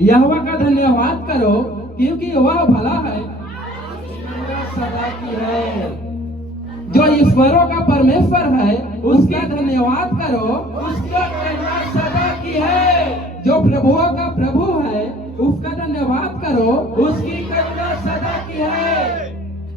यहोवा का धन्यवाद करो क्योंकि वह भला है, सदा की है। जो ईश्वरों का परमेश्वर है उसका धन्यवाद करो, उसका करुणा सदा की है। जो प्रभुओं का प्रभु है उसका धन्यवाद करो, उसकी करुणा सदा की है।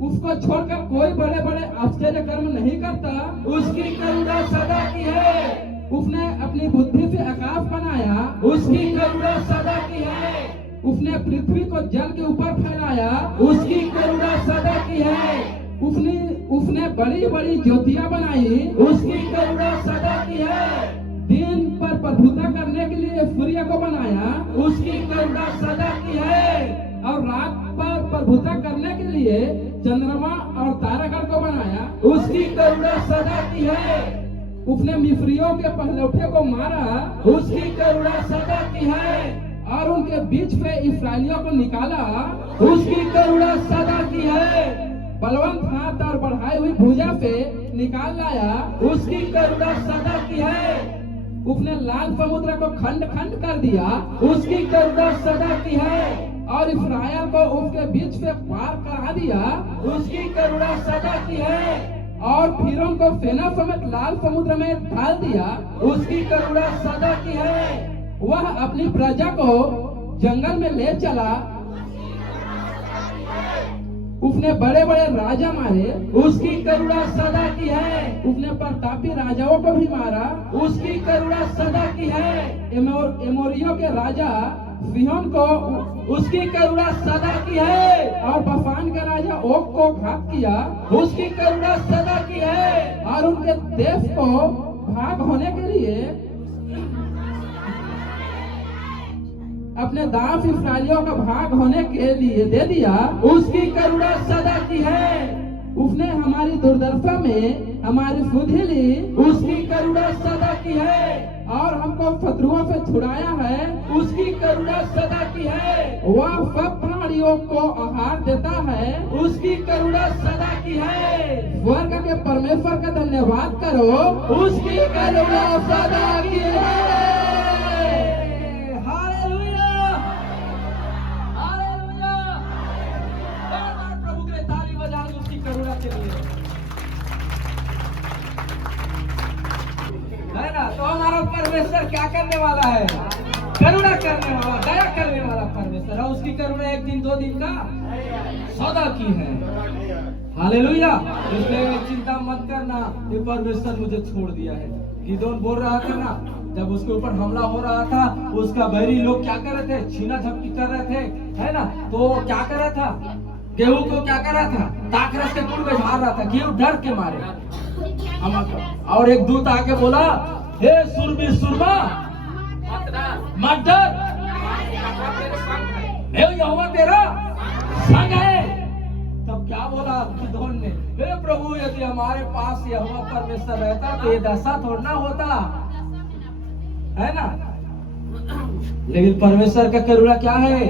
उसको छोड़कर कोई बड़े बड़े आश्चर्य कर्म नहीं करता, उसकी करुणा सदा की है। उसने अपनी बुद्धि से आकाश बनाया, उसकी करुणा सदा की है। उसने पृथ्वी को जल के ऊपर फैलाया, उसकी करुणा सदा की है। उसने बड़ी बड़ी ज्योतियां बनाई, उसकी करुणा सदा की है। दिन पर प्रभुता करने के लिए सूर्य को बनाया, उसकी करुणा सदा की है। और रात पर प्रभुता करने के लिए चंद्रमा और तारागण को बनाया, उसकी करुणा सदा की है। उसने मिस्रियों के पहलौठे को मारा, उसकी करुणा सदा की है। और उनके बीच में इस्राएलियों को निकाला, उसकी करुणा सदा की है। बलवंत हाथ और बढ़ाई हुई भुजा से निकाल लाया, उसकी करुणा सदा की है। उसने लाल समुद्र को खंड खंड कर दिया, उसकी करुणा सदा की है। और इस्राएल को उसके बीच से पार करा दिया, उसकी करुणा सदा की है। और फिरौन को सेना समेत लाल समुद्र में डाल दिया, उसकी करुणा सदा की है। वह अपनी प्रजा को जंगल में ले चला, उसने बड़े बड़े राजा मारे, उसकी करुणा सदा की है। उसने प्रतापी राजाओं को भी मारा, उसकी करुणा सदा की है। एमोरियों के राजा सिहोन को, उसकी करुणा सदा की है। और बसान का राजा ओग को घात किया, उसकी करुणा सदा की है। और उनके देश को भाग होने के लिए अपने दास इस्राएलियों का भाग होने के लिए दे दिया, उसकी करुणा सदा की है। उसने हमारी दुर्दशा में हमारी सुधि ली, उसकी करुणा सदा की है। और हमको शत्रुओं से छुड़ाया है, उसकी करुणा सदा की है। वह सब प्राणियों को आहार देता है, उसकी करुणा सदा की है। स्वर्ग के परमेश्वर का धन्यवाद करो, उसकी करुणा सदा की है। है ना? तो हमारा परमेश्वर क्या करने वाला है? करुणा करने वाला, दया करने वाला परमेश्वर। और उसकी करुणा एक दिन दो दिन का सदा की है। हालेलुया। इसलिए चिंता मत करना, ये परमेश्वर मुझे छोड़ दिया है। गिदोन बोल रहा था ना, जब उसके ऊपर हमला हो रहा था, उसका बैरी लोग क्या कर रहे थे? छीना झपटी कर रहे थे, है ना? तो क्या कर रहा था? गेहूं को क्या कर रहा था? ताकरस के कुल में झाड़ रहा था, गेहूं डर के मारे। और एक दूत आके बोला, हे सुरबी सुरमा मत डर, यहोवा तेरा संग है। तब क्या बोला गिदोन ने? हे प्रभु, यदि हमारे पास यहोवा परमेश्वर रहता तो ये दशा थोड़ा ना होता, है ना? लेकिन परमेश्वर का करुणा क्या है?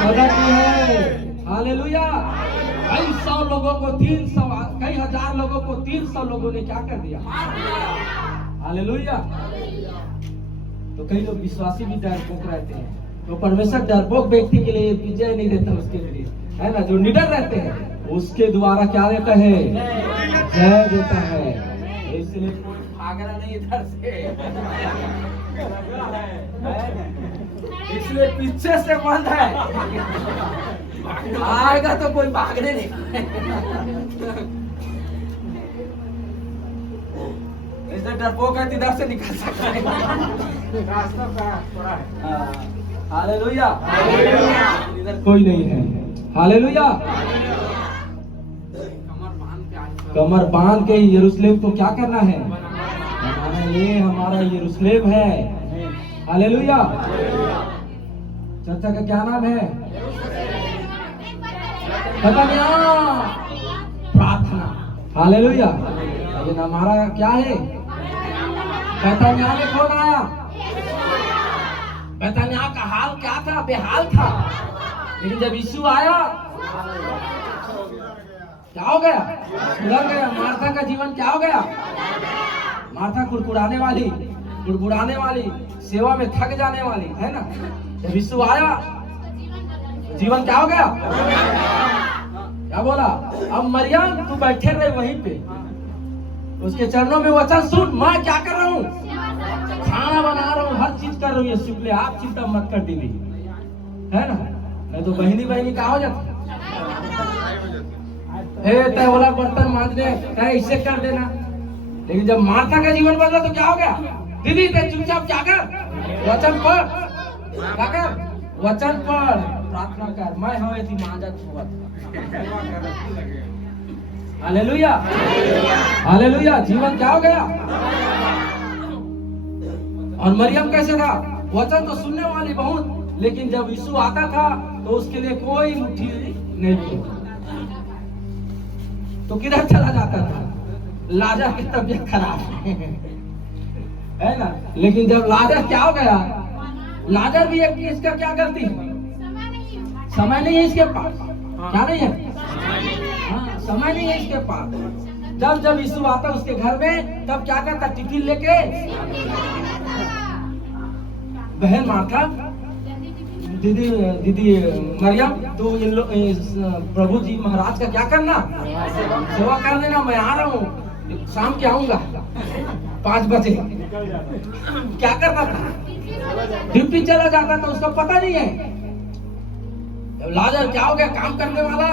सदा की है। हालेलुया। कई सौ लोगों को 300, कई हजार लोगों को 300 लोगों ने क्या कर दिया? हालेलुया। तो कई लोग विश्वासी भी डरपोक रहते हैं, तो परमेश्वर डरपोक व्यक्ति के लिए विजय नहीं देता, उसके लिए, है ना? जो निडर रहते हैं उसके द्वारा क्या देता है? जय देता है। इसलिए कोई भागना नहीं इधर से, इसलिए पीछे से बंद है, आएगा तो कोई भागने नहीं। इसलिए डरपोक है, इधर से निकल सकता है। हालेलुया। इधर कोई नहीं है। हालेलुया। कमर बांध के यरूशलेम को क्या करना है? हमारा, ये हमारा यरूशलेम है। हालेलुया। चर्चा का क्या नाम है? प्रार्थना। हालेलुया। लेकिन हमारा क्या है? बैतनिय्याह में कौन आया? बैतनिय्याह का हाल क्या था? बेहाल था। लेकिन जब यीशु आया क्या हो गया? सुधर गया। मार्था का जीवन क्या हो गया? मार्था कुड़कुड़ाने वाली, सेवा में थक जाने वाली, है ना? जब यीशु आया जीवन क्या हो गया? क्या बोला? अब मरियम तू बैठे रहे वहीं पे, उसके चरणों में वचन सुन। मैं क्या कर रहा हूँ? खाना बना रहा हूँ, हर चीज कर रहा हूँ यीशु के लिए, आप चिंता मत कर दीदी, है ना? मैं तो बहनी बहनी का हो जाता तय बोला बर्तन मांजने कहे इसे कर देना। लेकिन जब मार्था का जीवन बदला तो क्या हो गया? दीदी ते चुपचाप क्या कर, वचन पढ़, क्या कर, वचन पढ़, प्रार्थना कर। मैं हवे थी मांजत हुआ। Hallelujah, hallelujah. जीवन क्या हो गया? और मरियम कैसे था? वचन तो सुनने वाली बहुत, लेकिन जब यीशु आता था तो उसके लिए कोई मुट्ठी नहीं थी, तो किधर चला जाता था? लाजर की तबीयत खराब है ना? लेकिन जब लाजर क्या हो गया? लाजर भी एक इसका क्या करती है? समय नहीं है इसके पास। क्या नहीं है? हाँ, समय नहीं है इसके पास। जब यीशु आता उसके घर में तब क्या करता? टिफिन लेके। बहन मार्था, दीदी मरियम, तो इन लोग प्रभु जी महाराज का क्या करना? सेवा कर देना। मैं आ रहा हूँ, शाम के आऊंगा 5 बजे। क्या करता था? ड्यूटी चला जाता था, उसका पता नहीं है। लाजर क्या हो गया? काम करने वाला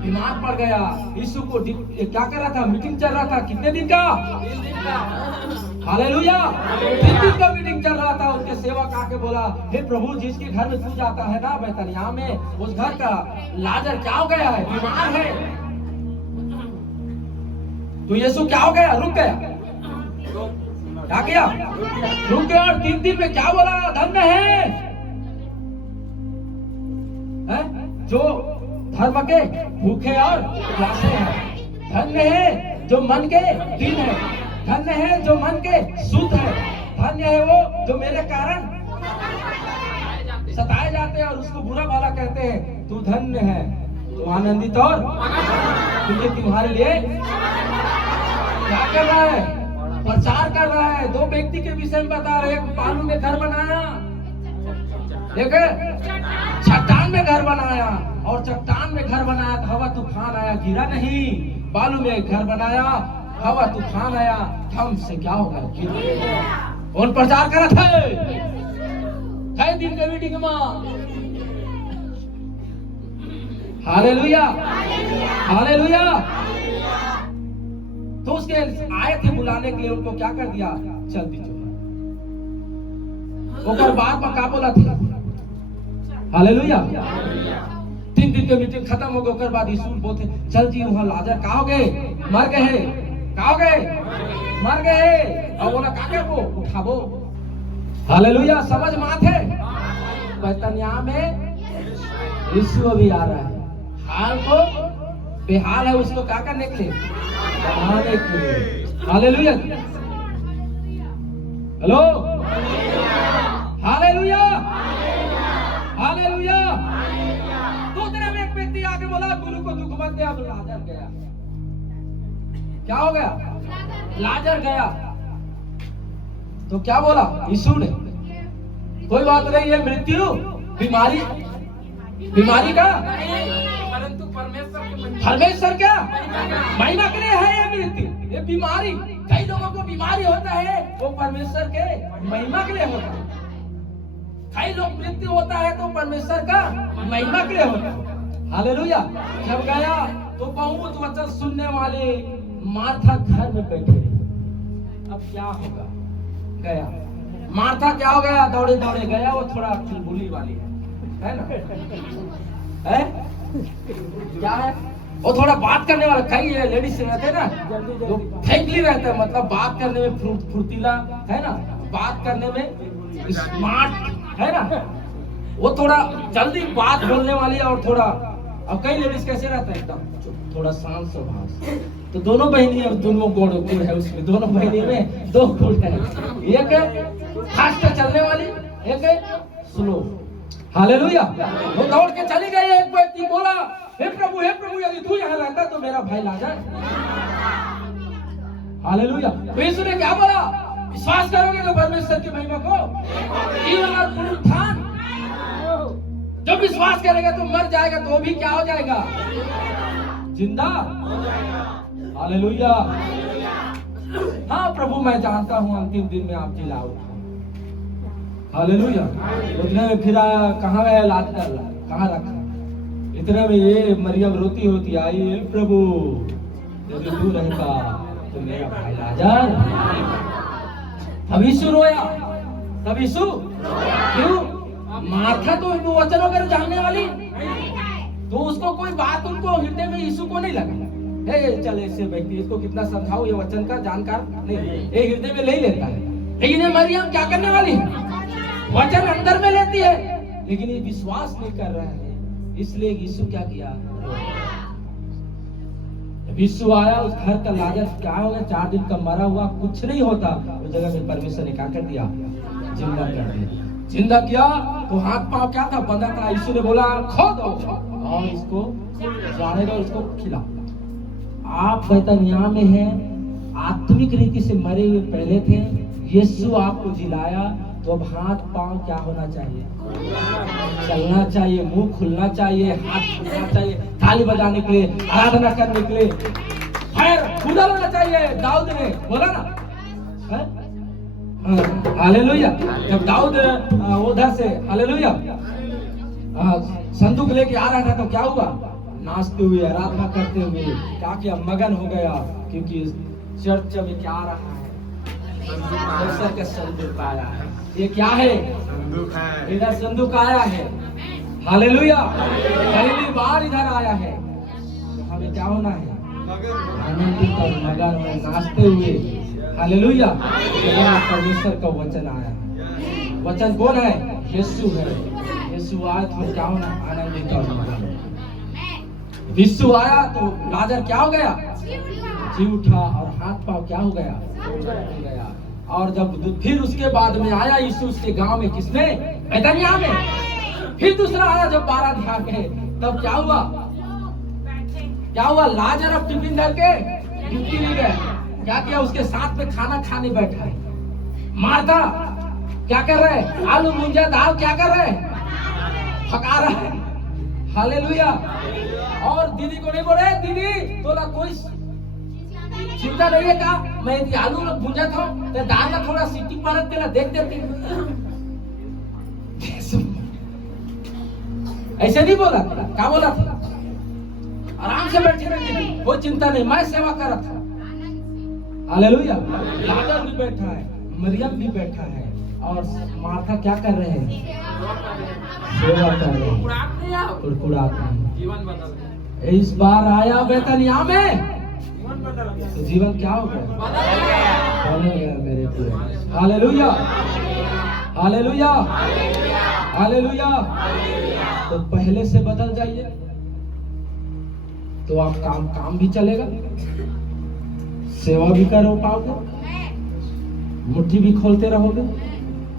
बीमार पड़ गया। यीशु को क्या कर रहा था? मीटिंग चल रहा था। कितने दिन का? 3 दिन का। हालेलुया, 3 दिन का मीटिंग चल रहा था। उसके सेवक आके बोला, हे प्रभु, जिसके घर में तू जाता है ना बैतनिया में, उस घर का लाजर क्या हो गया है? बीमार है। तो यीशु क्या हो गया? रुक गया। क्या किया? रुक गया। और 3 दिन में क्या बोला? धन्य है जो धर्म के भूखे और प्यासे हैं, धन्य है जो मन के दीन है, धन्य है जो मन के शुद्ध है, धन्य है वो जो मेरे कारण सताए जाते हैं और उसको बुरा भला कहते हैं। तू धन्य है, तू आनंदित और क्योंकि तुम्हारे लिए क्या कर रहा है? प्रचार कर रहा है। 2 व्यक्ति के विषय में बता रहे हैं। बालू में घर बनाया, देखे, चट्टान में घर बनाया, और चट्टान में घर बनाया तो हवा तूफान आया, गिरा नहीं। बालू में घर बनाया, हवा तूफान आया, हम से क्या होगा? गिरा। कौन प्रचार करा था? कई दिन के मीटिंग में। Hallelujah, hallelujah. तो उसके आए थे बुलाने के लिए, उनको क्या कर दिया? चल दीजिए। ओकर बाद में का बोला था? हालेलुया। 3 दिन के मीटिंग खत्म हो गए। ओकर बाद यीशु बोलते, चल जी वहां लाजर का हो गए? मर गए। का हो गए? मर गए। और बोला का करबो? उठाबो। हालेलुया। समझ मात है? बैतनिया में यीशु अभी आ रहा है। हाल को बेहाल है, उसको क्या करने के लिए? बनाने के लिए। हालेलुया। Hello, hallelujah, hallelujah. दूसरे में एक व्यक्ति आके बोला, गुरु को दुख मत दे, अब लाजर गया। क्या हो गया? लाजर गया। तो क्या बोला यीशु ने? कोई बात नहीं, ये मृत्यु बीमारी का, परंतु परमेश्वर क्या महिमा के लिए है। ये मृत्यु, ये बीमारी, कई लोगों को बीमारी होता है, वो परमेश्वर के महिमा के लिए होता है। कई लोग मृत्यु होता है तो परमेश्वर का महिमा के लिए होता है। हालेलुया। जब गया तो बहुत वचन सुनने वाले मार्था घर में बैठे रही। अब क्या होगा? गया मार्था, क्या हो गया? दौड़े दौड़े गया। वो थोड़ा चुलबुली वाली है ना? है क्या है? वो थोड़ा बात करने वाला। कई लेडीज रहते ना, वो फ्रेंकली रहते हैं, मतलब बात करने में फुर्तीला है ना, बात करने में स्मार्ट है ना, वो थोड़ा जल्दी बात बोलने वाली है। और थोड़ा, अब कई लेडीज कैसे रहता है? एकदम थोड़ा शांत स्वभाव। तो दोनों बहनी है, दोनों गुण है उसमें। दोनों बहनी में 2 गुण है, एक है फास्ट चलने वाली, एक है स्लो। हालेलुया। वो दौड़ के चली गई। एक व्यक्ति बोला, हे प्रभु यदि तू यहाँ रहता तो मेरा भाई लाजर। हालेलुया। तो यीशु ने क्या बोला? विश्वास करोगे तो परमेश्वर की महिमा को, जीवन और पुनरुत्थान विश्वास करेगा तो मर जाएगा तो भी क्या हो जाएगा, जिंदा। हालेलुया। हाँ प्रभु मैं जानता हूँ अंतिम दिन में आप जिला उठा। हालेलुया। उतने में फिर कहाँ गया लाजर, कहाँ रखा। इतने में ये मरियम रोती होती आई, प्रभु यदि तू रहता तो मेरा भाई लाजर। तब यीशु रोया, तब यीशु क्यों? मार्था तो हिंदू वचन वगैरह जानने वाली, तो उसको कोई बात उनको हृदय में यीशु को नहीं लगा। हे चल ऐसे व्यक्ति, इसको कितना समझाओ, ये वचन का जानकार नहीं, ये हृदय में ले लेता है। लेकिन ये मरियम क्या करने वाली है, वचन अंदर में लेती है, लेकिन ये विश्वास नहीं कर रहा है। इसलिए यीशु क्या किया, यीशु आया, उस घर का लाजर क्या हो गया, 4 दिन का मरा हुआ, कुछ नहीं होता, उस जगह में परमेश्वर ने क्या कर दिया, जिंदा कर दिया। जिंदा किया तो हाथ पांव क्या था, बंधा था। यीशु ने बोला खो दो और इसको जाने दो, इसको खिलाओ। आप बैतनिय्याह में हैं, आत्मिक रीति से मरे हुए पहले थे, यीशु आपको जिलाया, तो अब हाथ पांव क्या होना चाहिए, चलना चाहिए, मुंह खुलना चाहिए, हाथ खुलना चाहिए, ताली बजाने के लिए, आराधना करने के लिए, पैर खुला होना चाहिए। दाऊद ने बोला ना, हालेलुया। जब दाऊद उधर से हालेलुया संदूक लेके आ रहा था तो क्या हुआ, नाचते हुए आराधना करते हुए क्या किया, मगन हो गया, क्योंकि चर्च में क्या आ रहा है, परमेश्वर का संदूक आया है। ये क्या है, संदूक है, इधर संदूक आया है। हालेलुया। पहली बार इधर आया है, तो हमें क्या होना है, आनंदित और मगन में नाचते हुए। हालेलुया। परमेश्वर का वचन आया है। वचन कौन है, यीशु है। यीशु आया तो क्या होना, आनंदित और मगन। यीशु आया तो लाजर क्या हो गया, जी उठा, और हाथ पांव क्या हो गया, हो गया। और जब फिर उसके बाद में आया यीशु उसके गांव में, किसने, बैतनिय्याह में। फिर दूसरा आया जब 12 ध्यान के, तब क्या हुआ, क्या हुआ, लाजर अब टिफिन धर के ड्यूटी नहीं गए, क्या किया, उसके साथ में खाना खाने बैठा है। मार्था क्या कर रहे हैं, आलू भुंजा दाल क्या कर रहे हैं, पका रहा है। हालेलुया। और दीदी को नहीं बोले, दीदी तोला कोई चिंता नहीं है का, मैं यदि आलू भुंजा था तो दाल ना थोड़ा सीटी मारत देना, देख देती। ऐसे नहीं बोला था, क्या बोला था, आराम से बैठी रहती, कोई चिंता नहीं, मैं सेवा कर रहा था। हालेलुया। लाजर भी बैठा है, मरियम भी बैठा है, और मार्था क्या कर रहे हैं, सेवा कर रहे हैं, कुड़कुड़ाते हैं। जीवन बदल, इस बार आया बैतनिय्याह में तो जीवन क्या हो गया, बदल गया मेरे प्रिय। Hallelujah, hallelujah, hallelujah. तो पहले से बदल जाइए, तो आप काम भी चलेगा, सेवा भी कर पाओगे, मुट्ठी भी खोलते रहोगे,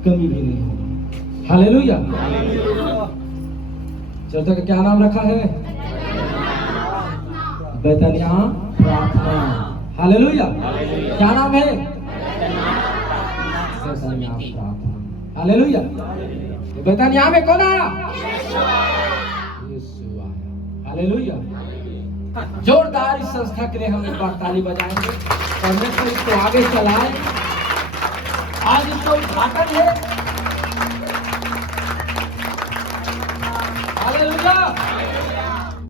कमी भी नहीं होगी। हालेलुया। चर्चा का क्या नाम रखा है, बैतनिय्याह प्रार्थना। हालेलुया। क्या नाम है, बैतनिय्याह प्रार्थना। हालेलुया। बैतनिय्याह में कौन आया, यीशु आया। हालेलुया। जोरदार इस संस्था के लिए हम एक बार ताली बजाएंगे, परमेश्वर इसको आगे चलाए। आज इसका उद्घाटन है। हालेलुया।